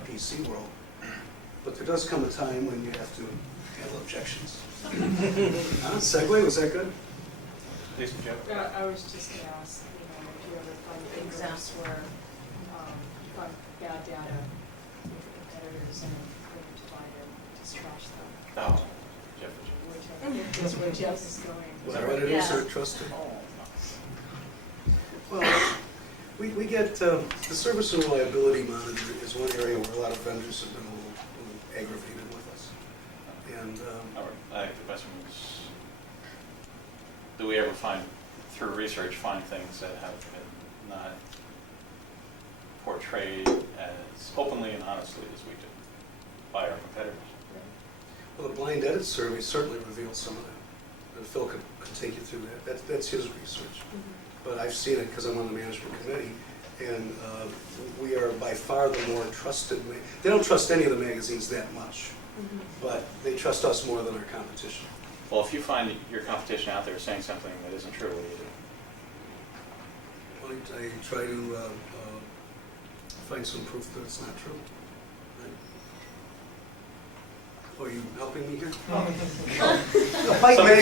about PC World. But there does come a time when you have to handle objections. Segue, was that good? Lisa, Joe? I was just going to ask, if you ever find things where you find bad data with the competitors and when you try to just trash them. Oh, Jeff. That's where Jeff is going. Was that what it is, or trusted? Well, we get, the service and reliability monitor is one area where a lot of vendors have been a little aggravated with us. And I think the question was, do we ever find, through research, find things that have been not portrayed as openly and honestly as we do by our competitors? well, the blind edit survey certainly revealed some of that. And Phil could take you through that. That's his research. But I've seen it because I'm on the management committee, and we are by far the more trusted. They don't trust any of the magazines that much, but they trust us more than our competition. Well, if you find your competition out there saying something that isn't true, what do you do? Well, I try to find some proof that it's not true. Right? Oh, are you helping me here?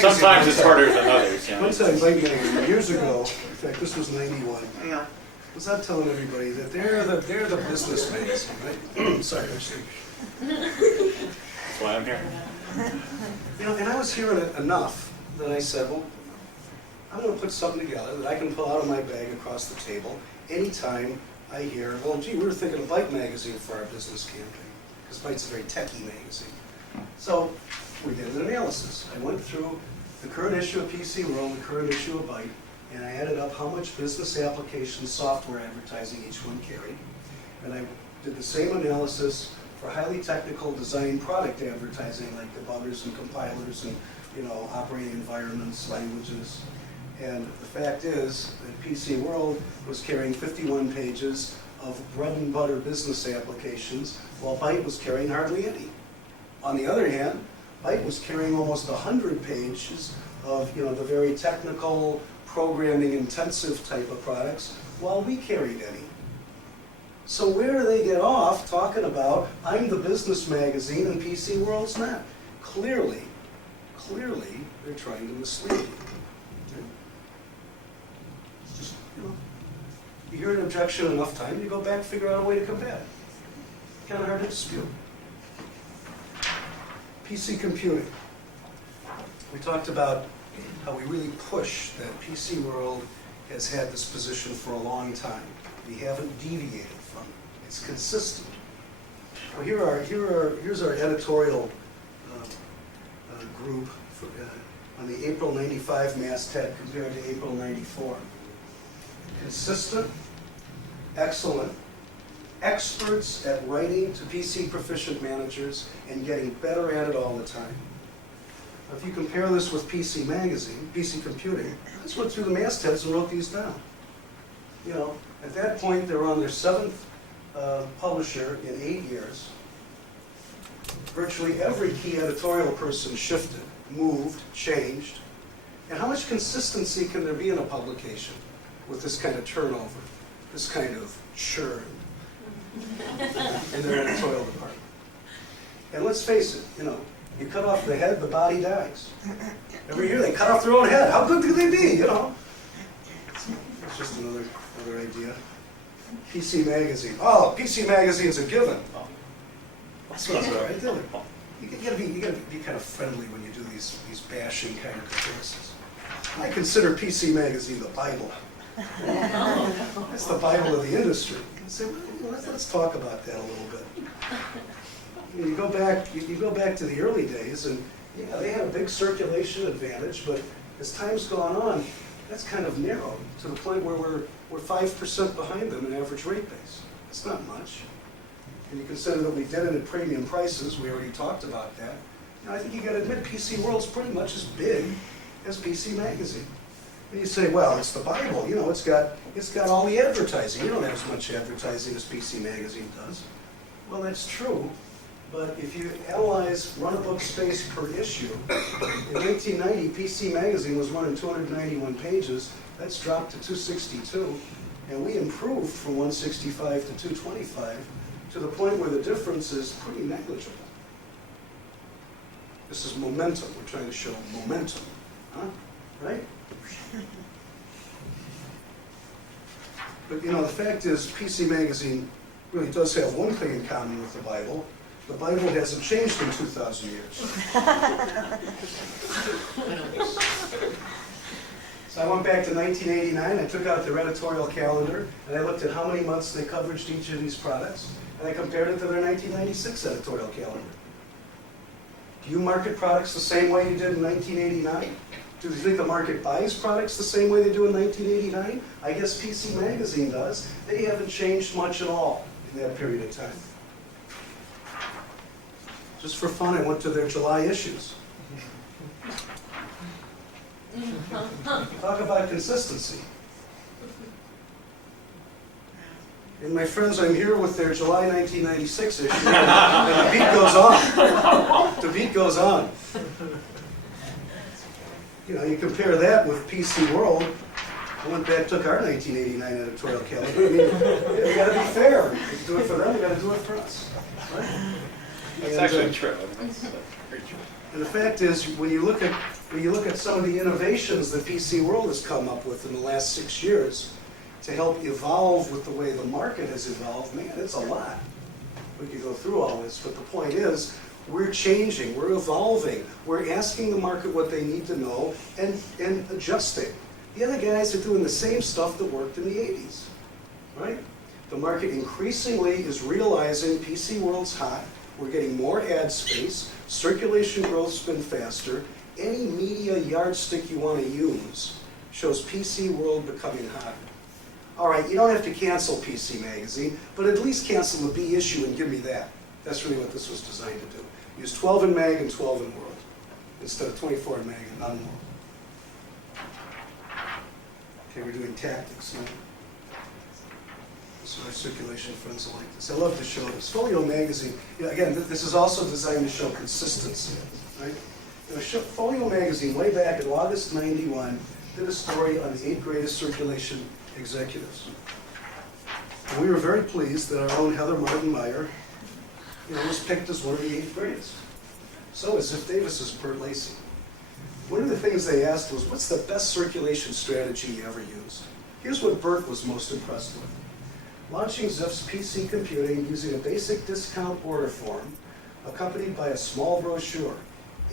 Sometimes it's harder than others. One time, Bike Magazine, years ago, in fact, this was '91. Yeah. Was out telling everybody that they're the business magazine, right? Sorry, actually. That's why I'm here. And I was hearing it enough that I said, well, I'm going to put something together that I can pull out of my bag across the table anytime I hear, well, gee, we were thinking of Bike Magazine for our business campaign, because Bike's a very techie magazine. So we did an analysis. I went through the current issue of PC World, the current issue of Bike, and I added up how much business application software advertising each one carried. And I did the same analysis for highly technical design product advertising, like debuggers and compilers and operating environments, languages. And the fact is that PC World was carrying 51 pages of bread and butter business applications, while Byte was carrying hardly any. On the other hand, Byte was carrying almost 100 pages of the very technical, programming intensive type of products, while we carried any. So where do they get off talking about, I'm the business magazine and PC World's not? Clearly, they're trying to mislead you. It's just, you hear an objection enough time, you go back and figure out a way to combat it. Kind of hard to dispute. PC computing. We talked about how we really push that PC World has had this position for a long time. We haven't deviated from it. It's consistent. Well, here's our editorial group for, on the April '95 masthead compared to April '94. Consistent, excellent, experts at writing to PC proficient managers and getting better at it all the time. If you compare this with PC Magazine, PC Computing, I just went through the mastheads and wrote these down. At that point, they were on their 7th publisher in 8 years. Virtually every key editorial person shifted, moved, changed. And how much consistency can there be in a publication with this kind of turnover, this kind of churn in their editorial department? And let's face it, you cut off the head, the body dies. Every year they cut off their own head. How good could they be, It's just another idea. PC Magazine. Oh, PC Magazine's a given. That's not right, do it. You gotta be kind of friendly when you do these bashing kind of comparisons. I consider PC Magazine the Bible. It's the Bible of the industry. So, let's talk about that a little bit. You go back to the early days, and they had a big circulation advantage, but as time's gone on, that's kind of narrowed to the point where we're 5% behind them in average rate base. It's not much. And you consider that we did it at premium prices, we already talked about that. I think you got to admit PC World's pretty much as big as PC Magazine. And you say, well, it's the Bible, it's got all the advertising. You don't have as much advertising as PC Magazine does. Well, that's true. But if you analyze run-a-book space per issue, in 1990, PC Magazine was running 291 pages. That's dropped to 262. And we improved from 165 to 225. to the point where the difference is pretty negligible. This is momentum. We're trying to show momentum. Huh? Right? But you know, the fact is, PC Magazine really does have one thing in common with the Bible. The Bible hasn't changed in 2,000 years. So I went back to 1989, I took out their editorial calendar, and I looked at how many months they covered each of these products, and I compared it to their 1996 editorial calendar. Do you market products the same way you did in 1989? Do you think the market buys products the same way they do in 1989? I guess PC Magazine does. They haven't changed much at all in that period of time. Just for fun, I went to their July issues. Talk about consistency. And my friends, I'm here with their July 1996 issue, and the beat goes on. The beat goes on. You know, you compare that with PC World. I went back, took our 1989 editorial calendar. I mean, we got to be fair. We do it for them, we got to do it for us. Right? That's And, actually true. That's very true. And the fact is, when you look at some of the innovations that PC World has come up with in the last 6 years to help evolve with the way the market has evolved, man, it's a lot. We could go through all this, but the point is, we're changing, we're evolving, we're asking the market what they need to know and adjusting. The other guys are doing the same stuff that worked in the 80s, right? The market increasingly is realizing PC World's hot, we're getting more ad space, circulation growth's been faster, any media yardstick you want to use shows PC World becoming hotter. All right, you don't have to cancel PC Magazine, but at least cancel the B issue and give me that. That's really what this was designed to do. Use 12 in Mag and 12 in World, instead of 24 in Mag and none more. Okay, we're doing tactics now. So our circulation friends will like this. I love to show this. Folio Magazine, you know, again, this is also designed to show consistency, right? You know, Folio Magazine, way back in August '91, did a story on the 8 greatest circulation executives. And we were very pleased that our own Heather Martin Meyer, you know, was picked as one of the 8 greatest. So is Ziff Davis's Bert Lacey. One of the things they asked was, what's the best circulation strategy you ever used? Here's what Bert was most impressed with. Launching Ziff's PC computing using a basic discount order form, accompanied by a small brochure.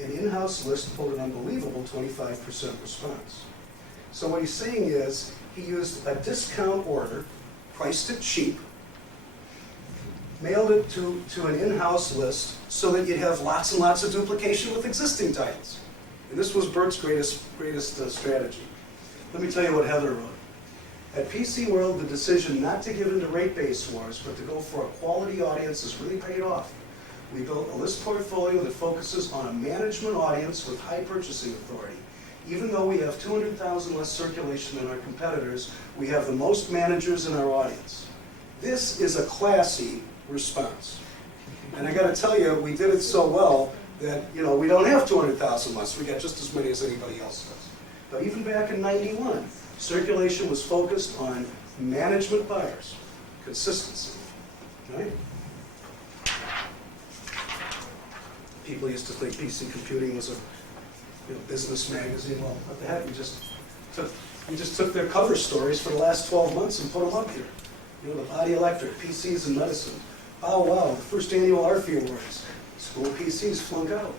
An in-house list pulled an unbelievable 25% response. So what he's saying is, he used a discount order, priced it cheap, mailed it to an in-house list so that you'd have lots and lots of duplication with existing titles. And this was Bert's greatest strategy. Let me tell you what Heather wrote. At PC World, the decision not to give into rate-based wars, but to go for a quality audience has really paid off. We built a list portfolio that focuses on a management audience with high purchasing authority. Even though we have 200,000 less circulation than our competitors, we have the most managers in our audience. This is a classy response. And I got to tell you, we did it so well that, you know, we don't have 200,000 less. We got just as many as anybody else does. But even back in '91, circulation was focused on management buyers, consistency, right? People used to think PC Computing was a business magazine. Well, what the heck? We just took their cover stories for the last 12 months and put them up here. You know, the Body Electric, PCs and Medicine. Oh wow, the first annual ARFI Awards. School PCs flunk out.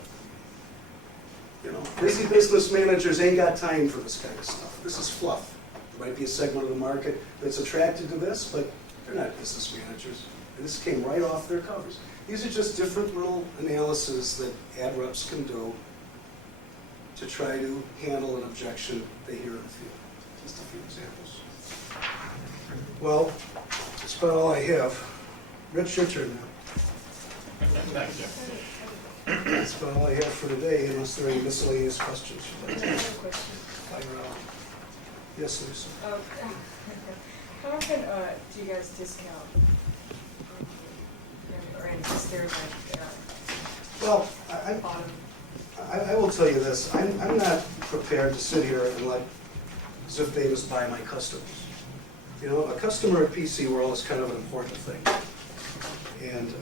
You know, busy business managers ain't got time for this kind of stuff. This is fluff. There might be a segment of the market that's attracted to this, but they're not business managers. And this came right off their covers. These are just different little analyses that ad reps can do to try to handle an objection they hear in the field. Just a few examples. Well, that's about all I have. Rich, your turn now. Thank you. That's about all I have for today, unless there are any miscellaneous questions. I have a question. Fire out. Yes, Lisa. How often do you guys discount? Or is there like Well, bottom? I will tell you this. I'm not prepared to sit here and let Ziff Davis buy my customers. You know, a customer at PC World is kind of an important thing. And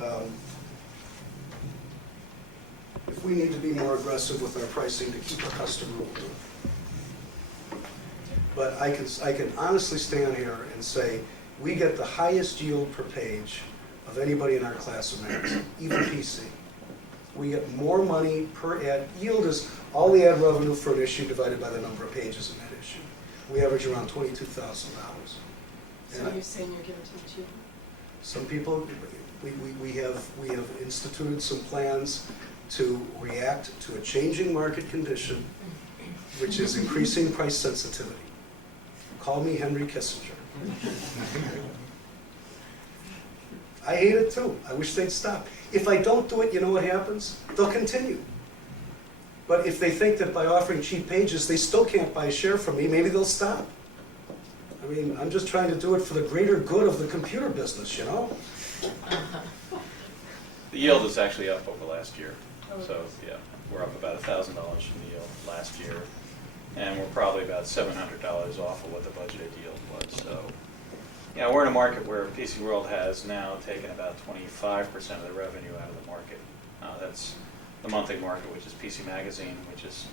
if we need to be more aggressive with our pricing to keep our customer, we'll do it. But I can honestly stand here and say, we get the highest yield per page of anybody in our class of magazine, even PC. We get more money per ad. Yield is all the ad revenue for an issue divided by the number of pages in that issue. We average around $22,000. So you're saying you're giving too much yield? Some people, we have instituted some plans to react to a changing market condition, which is increasing price sensitivity. Call me Henry Kissinger. I hate it too. I wish they'd stop. If I don't do it, you know what happens? They'll continue. But if they think that by offering cheap pages, they still can't buy a share from me, maybe they'll stop. I mean, I'm just trying to do it for the greater good of the computer business, you know? The yield is actually up over last year. So, yeah, we're up about $1,000 from the yield last year. And we're probably about $700 off of what the budgeted yield was. So, yeah, we're in a market where PC World has now taken about 25% of the revenue out of the market. That's the monthly market, which is PC Magazine, which is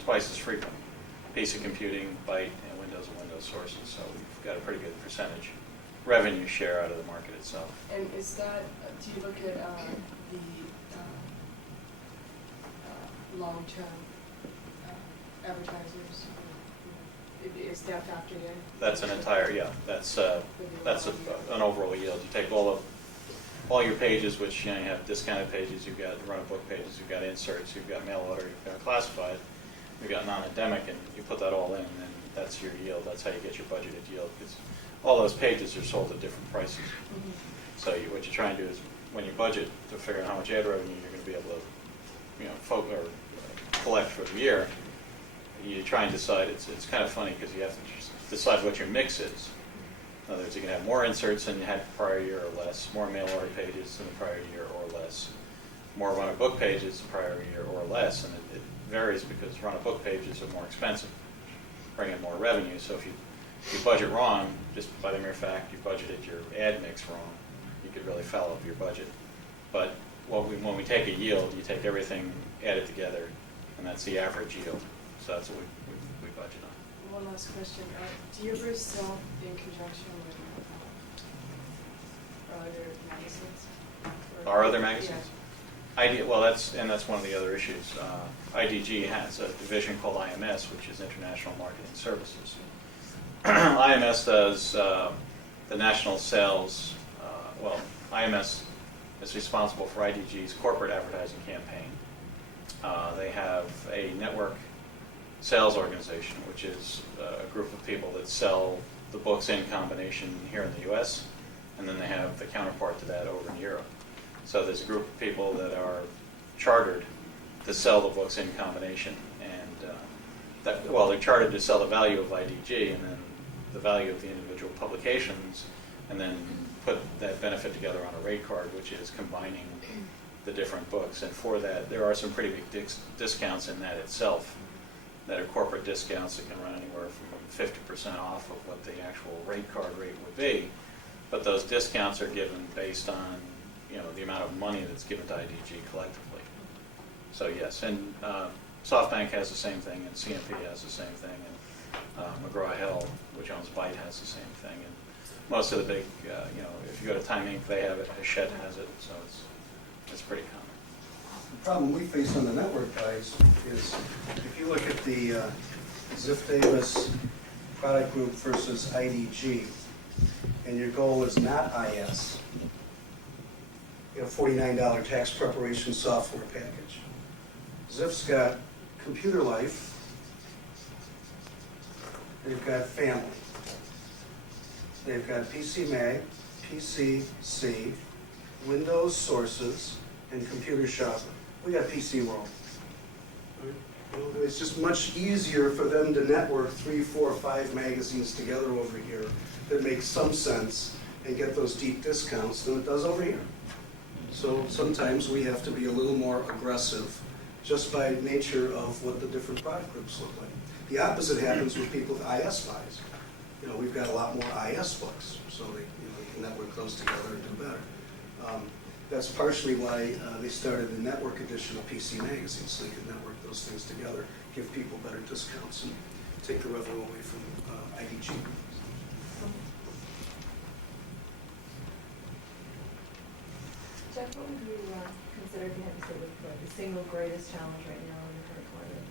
twice as frequent. PC Computing, Byte, and Windows sources. So we've got a pretty good percentage revenue share out of the market itself. And is that, do you look at the long-term advertisers? Is that factored in? That's an entire, yeah, that's an overall yield. You take all your pages, which you have discounted pages, you've got run-of-book pages, you've got inserts, you've got mail order, you've got classified, you've got non-endemic, and you put that all in, and then that's your yield. That's how you get your budgeted yield, because all those pages are sold at different prices. Mm-hmm. So what you try and do is, when you budget to figure out how much ad revenue you're going to be able to, collect for the year, you try and decide. It's kind of funny because you have to decide what your mix is. In other words, you can have more inserts than you had the prior year or less, more mail order pages than the prior year or less, more run-of-book pages the prior year or less, and it varies because run-of-book pages are more expensive, bring in more revenue. So if you budget wrong, just by the mere fact you budgeted your ad mix wrong, you could really foul up your budget. But when we take a yield, you take everything added together, and that's the average yield. So that's what we budget on. One last question. Do you ever sell in conjunction with other magazines? Our other magazines? Yeah. Well, that's one of the other issues. IDG has a division called IMS, which is International Marketing Services. IMS does the national sales. IMS is responsible for IDG's corporate advertising campaign. They have a network sales organization, which is a group of people that sell the books in combination here in the U.S., and then they have the counterpart to that over in Europe. So there's a group of people that are chartered to sell the books in combination, and they're chartered to sell the value of IDG and then the value of the individual publications, and then put that benefit together on a rate card, which is combining the different books. And for that, there are some pretty big discounts in that itself, that are corporate discounts that can run anywhere from 50% off of what the actual rate card rate would be. But those discounts are given based on the amount of money that's given to IDG collectively. So yes, and SoftBank has the same thing, and CMP has the same thing, and McGraw-Hill, which owns Byte, has the same thing. And most of the big, if you go to Time Inc., they have it. Hachette has it, so it's pretty common. The problem we face on the network guys is if you look at the Ziff Davis product group versus IDG, and your goal is not IS, you have $49 tax preparation software package. Ziff's got Computer Life, they've got Family, they've got PC Mag, PCC, Windows Sources, and Computer Shopper. We got PC World. It's just much easier for them to network 3, 4, 5 magazines together over here that make some sense and get those deep discounts than it does over here. So sometimes we have to be a little more aggressive just by nature of what the different product groups look like. The opposite happens with people with IS buys. We've got a lot more IS books, so they, you can network those together and do better. That's partially why they started the network edition of PC Magazine, so they could network those things together, give people better discounts, and take the revenue away from IDG. Jeff, what would you consider, if you had to say the single greatest challenge right now in the current climate?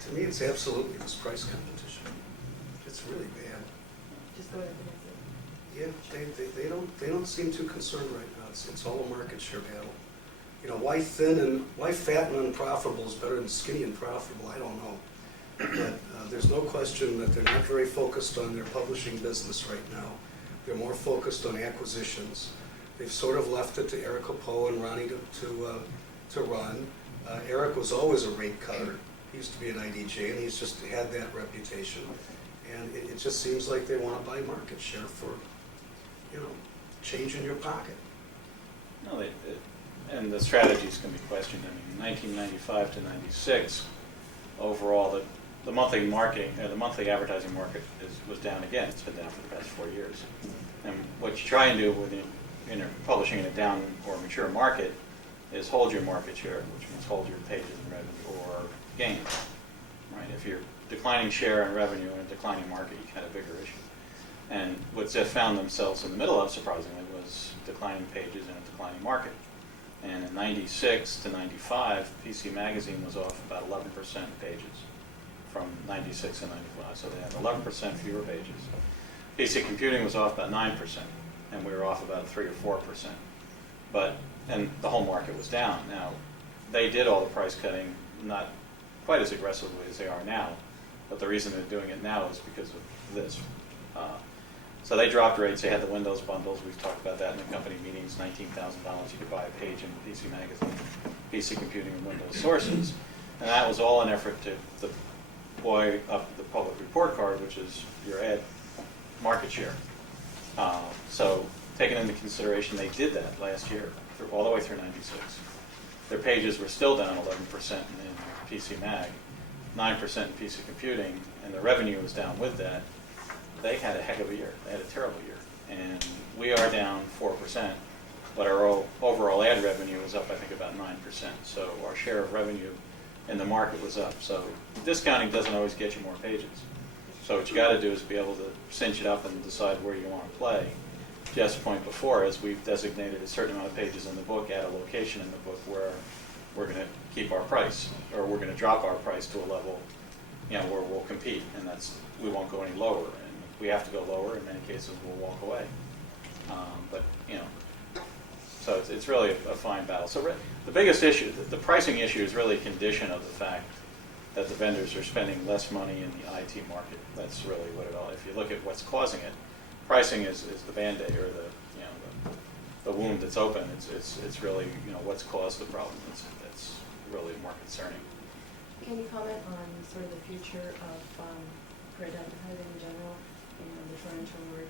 To me, it's absolutely this price competition. It's really bad. Just go ahead and answer. Yeah, they don't seem too concerned right now. It's all a market share battle. You know, why fat and unprofitable is better than skinny and profitable, I don't know. But there's no question that they're not very focused on their publishing business right now. They're more focused on acquisitions. They've sort of left it to Eric Poe and Ronnie to run. Eric was always a rate cutter. He used to be an IDG, and he's just had that reputation. And it just seems like they want to buy market share for, you know, change in your pocket. No, and the strategies can be questioned. I mean, 1995 to 96, overall, the monthly marketing, the monthly advertising market was down again. It's been down for the past 4 years. And what you try and do with publishing in a down or mature market is hold your market share, which means hold your pages and revenue, or gain. Right? If you're declining share and revenue in a declining market, you had a bigger issue. And what Ziff found themselves in the middle of, surprisingly, was declining pages in a declining market. And in 96 to 95, PC Magazine was off about 11% pages from 96 and 95. So they had 11% fewer pages. PC Computing was off about 9%, and we were off about 3 or 4%. And the whole market was down. Now, they did all the price cutting, not quite as aggressively as they are now, but the reason they're doing it now is because of this. So they dropped rates. They had the Windows bundles. We've talked about that in the company meetings. $19,000 you could buy a page in PC Magazine, PC Computing, and Windows Sources. And that was all an effort to buoy up the public report card, which is your ad market share. So taking into consideration, they did that last year, all the way through 96. Their pages were still down 11% in PC Mag, 9% in PC Computing, and the revenue was down with that. They had a heck of a year. They had a terrible year. And we are down 4%, but our overall ad revenue was up, I think, about 9%. So our share of revenue in the market was up. So discounting doesn't always get you more pages. So what you got to do is be able to cinch it up and decide where you want to play. Jeff's point before is we've designated a certain amount of pages in the book at a location in the book where we're going to keep our price, or we're going to drop our price to a level, where we'll compete, and we won't go any lower. And if we have to go lower, in many cases, we'll walk away. So it's really a fine battle. So the biggest issue, the pricing issue, is really a condition of the fact that the vendors are spending less money in the IT market. That's really what it all. If you look at what's causing it, pricing is the band-aid, or the wound that's open. It's really what's caused the problem. That's really more concerning. Can you comment on sort of the future of print advertising in general, and the trend toward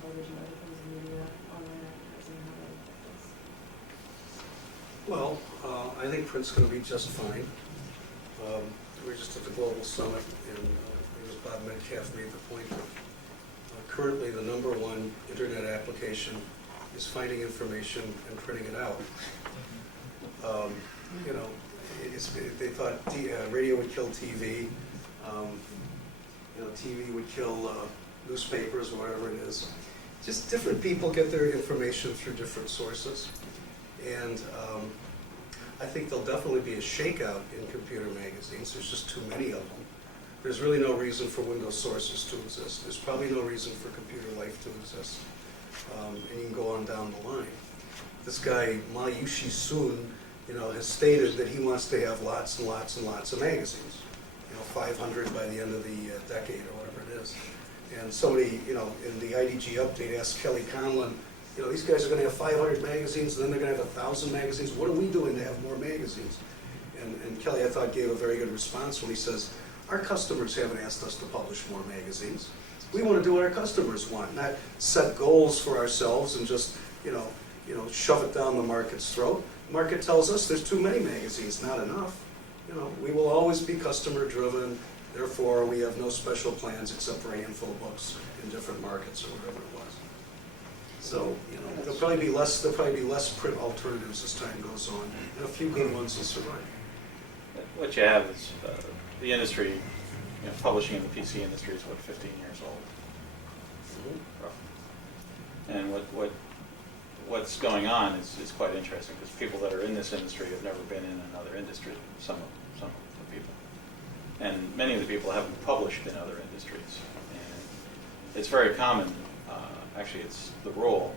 television, other forms of media, online advertising, how that affect us? Well, I think print's going to be just fine. We were just at the Global Summit, and it was Bob Metcalf made the point that currently the #1 internet application is finding information and printing it out. They thought radio would kill TV, TV would kill newspapers, or whatever it is. Just different people get their information through different sources. And I think there'll definitely be a shakeout in computer magazines. There's just too many of them. There's really no reason for Windows Sources to exist. There's probably no reason for Computer Life to exist. And you can go on down the line. This guy, Mayushi Sun, has stated that he wants to have lots and lots and lots of magazines. 500 by the end of the decade, or whatever it is. And somebody, in the IDG update asked Kelly Conlon, these guys are going to have 500 magazines, and then they're going to have 1,000 magazines. What are we doing to have more magazines? And Kelly, I thought, gave a very good response when he says, our customers haven't asked us to publish more magazines. We want to do what our customers want, not set goals for ourselves and just, shove it down the market's throat. The market tells us there's too many magazines, not enough. We will always be customer driven. Therefore, we have no special plans except for a handful of books in different markets, or whatever it was. So, you know, there'll probably be less print alternatives as time goes on, and a few good ones will survive. What you have is the industry, you know, publishing in the PC industry is, 15 years old, roughly. And what's going on is quite interesting, because people that are in this industry have never been in another industry, some of the people. And many of the people haven't published in other industries. And it's very common, actually it's the rule,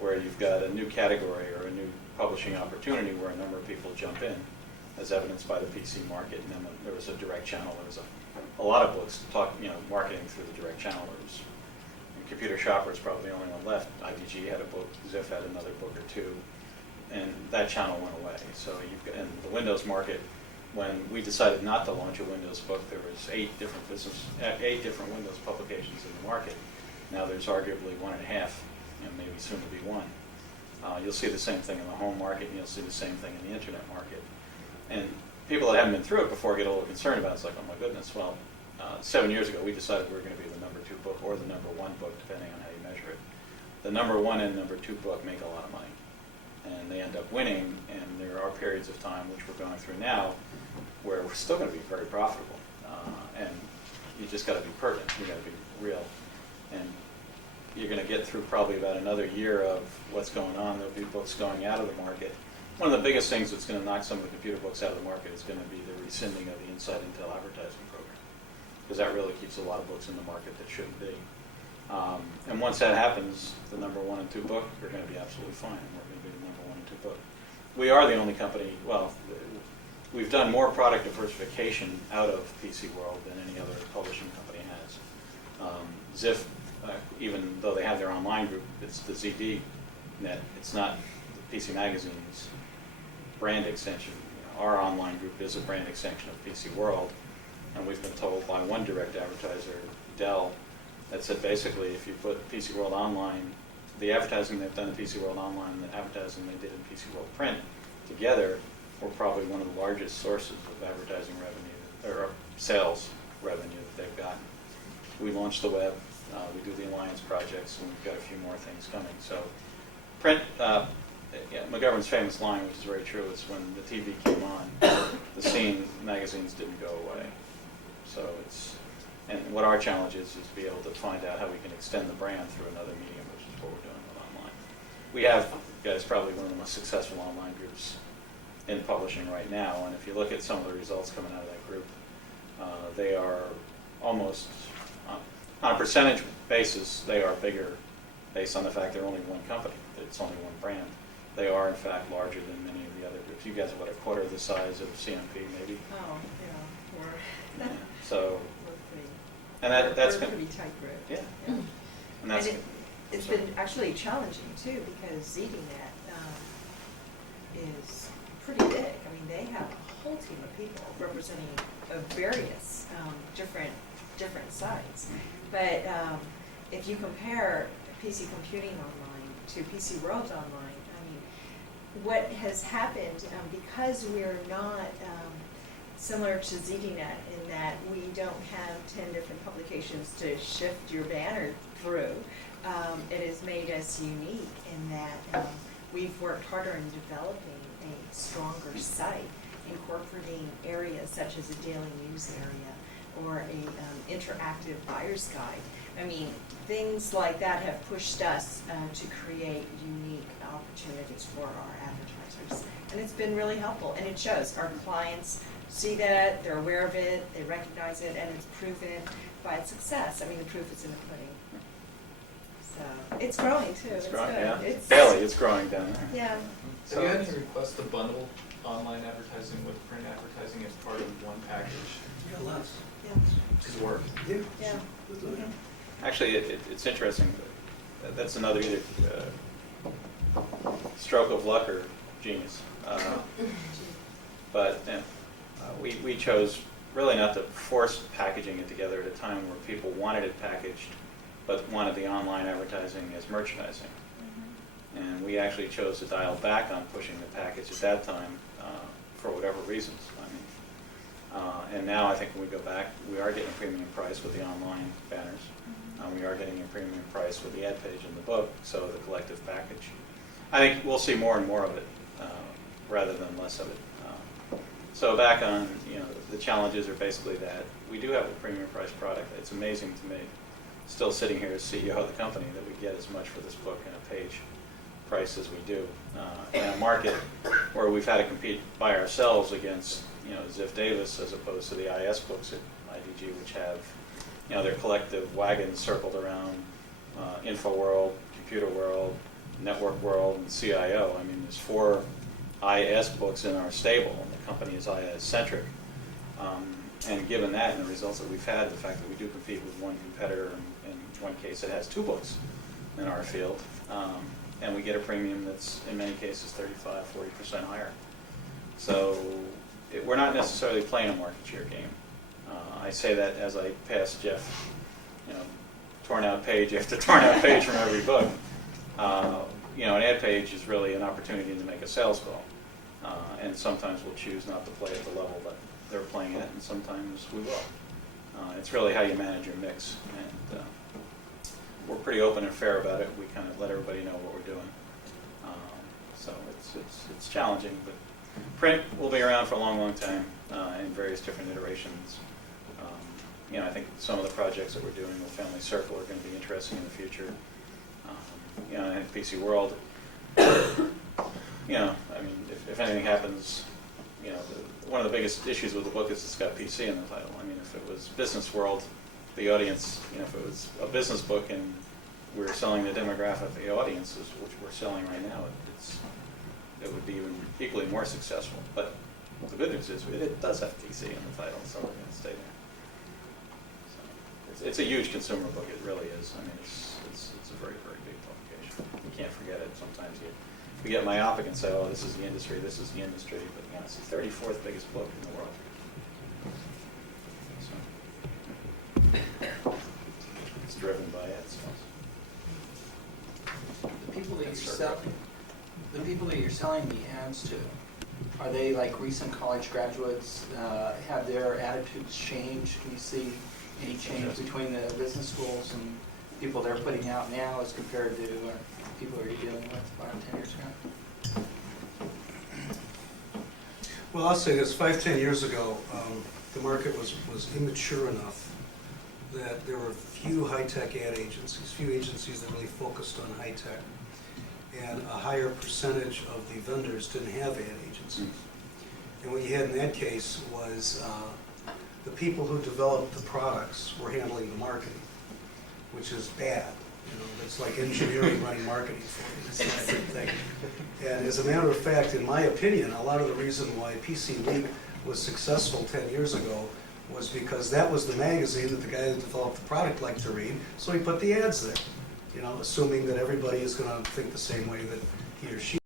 where you've got a new category or a new publishing opportunity where a number of people jump in, as evidenced by the PC market. And then when there was a direct channel, there was a lot of books marketing through the direct channel. There was, Computer Shopper is probably the only one left. IDG had a book, Ziff had another book or two, and that channel went away. So in the Windows market, when we decided not to launch a Windows book, there was 8 different Windows publications in the market. Now there's arguably 1.5, maybe soon to be 1. You'll see the same thing in the home market, and you'll see the same thing in the internet market. And people that haven't been through it before get a little concerned about it. It's like, oh my goodness, well, 7 years ago we decided we were going to be the number 2 book or the number 1 book, depending on how you measure it. The number 1 and number 2 book make a lot of money, and they end up winning, and there are periods of time, which we're going through now, where we're still going to be very profitable. And you just got to be pertinent, you got to be real. And you're going to get through probably about another year of what's going on. There'll be books going out of the market. One of the biggest things that's going to knock some of the computer books out of the market is going to be the rescinding of the Inside Intel advertising program, because that really keeps a lot of books in the market that shouldn't be. And once that happens, the number 1 and 2 book are going to be absolutely fine, and we're going to be the number 1 and 2 book. We are the only company, well, we've done more product diversification out of PC World than any other publishing company has. Ziff, even though they have their online group, it's the ZD net, it's not the PC Magazine's brand extension. Our online group is a brand extension of PC World, and we've been told by one direct advertiser, Dell, that said basically if you put PC World Online, the advertising they've done in PC World Online and the advertising they did in PC World Print together, we're probably one of the largest sources of advertising revenue, or sales revenue that they've gotten. We launched the web, we do the Alliance projects, and we've got a few more things coming. So print, McGovern's famous line, which is very true, is when the TV came on, the scene magazines didn't go away. So and what our challenge is to be able to find out how we can extend the brand through another medium, which is what we're doing with online. We have, guys, probably one of the most successful online groups in publishing right now, and if you look at some of the results coming out of that group, they are almost, on a percentage basis, they are bigger based on the fact they're only one company, it's only one brand. They are, in fact, larger than many of the other groups. You guys are, what, a quarter of the size of CMP, maybe? Oh, yeah, Yeah. So, and We're that's a been, pretty tight group. yeah. Yeah. And that's, It's been actually challenging too, because ZDNet is pretty big. I mean, they have a whole team of people representing various different sites. But if you compare PC Computing Online to PC World Online, I mean, what has happened, because we're not similar to ZDNet in that we don't have 10 different publications to shift your banner through, it has made us unique in that we've worked harder in developing a stronger site, incorporating areas such as a daily news area or a interactive buyer's guide. I mean, things like that have pushed us to create unique opportunities for our advertisers. And it's been really helpful, and it shows. Our clients see that, they're aware of it, they recognize it, and it's proven by its success. I mean, the proof is in the pudding. So it's growing too. it's It's growing, good. yeah. It's, Barely, it's growing down there. yeah. Have you had any requests to bundle online advertising with print advertising as part of one package? Yeah, less. Yeah. Does it work? Yeah. Yeah. Mhm. Actually, it's interesting. That's another either stroke of luck or genius. But we chose really not to force packaging it together at a time where people wanted it packaged, but wanted the online advertising as merchandising. And we actually chose to dial back on pushing the package at that time for whatever reasons. I mean, and now I think when we go back, we are getting a premium price with the online banners. We are getting a premium price with the ad page in the book, so the collective package. I think we'll see more and more of it rather than less of it. So back on, the challenges are basically that we do have a premium price product. It's amazing to me, still sitting here as CEO of the company, that we get as much for this book in a page price as we do. In a market where we've had to compete by ourselves against, Ziff Davis as opposed to the IS books at IDG, which have, their collective wagons circled around InfoWorld, Computer World, Network World, and CIO. I mean, there's 4 IS books in our stable, and the company is IS-centric. And given that and the results that we've had, the fact that we do compete with one competitor, in one case it has 2 books in our field, and we get a premium that's in many cases 35-40% higher. So we're not necessarily playing a market share game. I say that as I pass Jeff, torn out page after torn out page from every book. An ad page is really an opportunity to make a sales call, and sometimes we'll choose not to play at the level that they're playing at, and sometimes we will. It's really how you manage your mix, and we're pretty open and fair about it. We kind of let everybody know what we're doing. So it's challenging, but print will be around for a long, long time in various different iterations. I think some of the projects that we're doing with Family Circle are going to be interesting in the future. I think PC World, if anything happens, one of the biggest issues with the book is it's got PC in the title. I mean, if it was Business World, the audience, if it was a business book and we're selling the demographic of the audiences, which we're selling right now, it would be even equally more successful. But the good news is it does have PC in the title, so we're going to stay there. So it's a huge consumer book. It really is. I mean, it's a very, very big publication. You can't forget it. Sometimes we get myopic and say, oh, this is the industry, this is the industry. But it's the 34th biggest book in the world. So it's driven by ad sales. The people that you're selling the ads to, are they like recent college graduates? Have their attitudes changed? Can you see any change between the business schools and people they're putting out now as compared to people you're dealing with 5 or 10 years ago? Well, I'll say this, 5-10 years ago, the market was immature enough that there were few high-tech ad agencies, few agencies that really focused on high-tech, and a higher percentage of the vendors didn't have ad agencies. And what you had in that case was the people who developed the products were handling the marketing, which is bad. It's like engineering running marketing for you. It's not a good thing. And as a matter of fact, in my opinion, a lot of the reason why PC Week was successful 10 years ago was because that was the magazine that the guy who developed the product liked to read, so he put the ads there, assuming that everybody is going to think the same way that he or she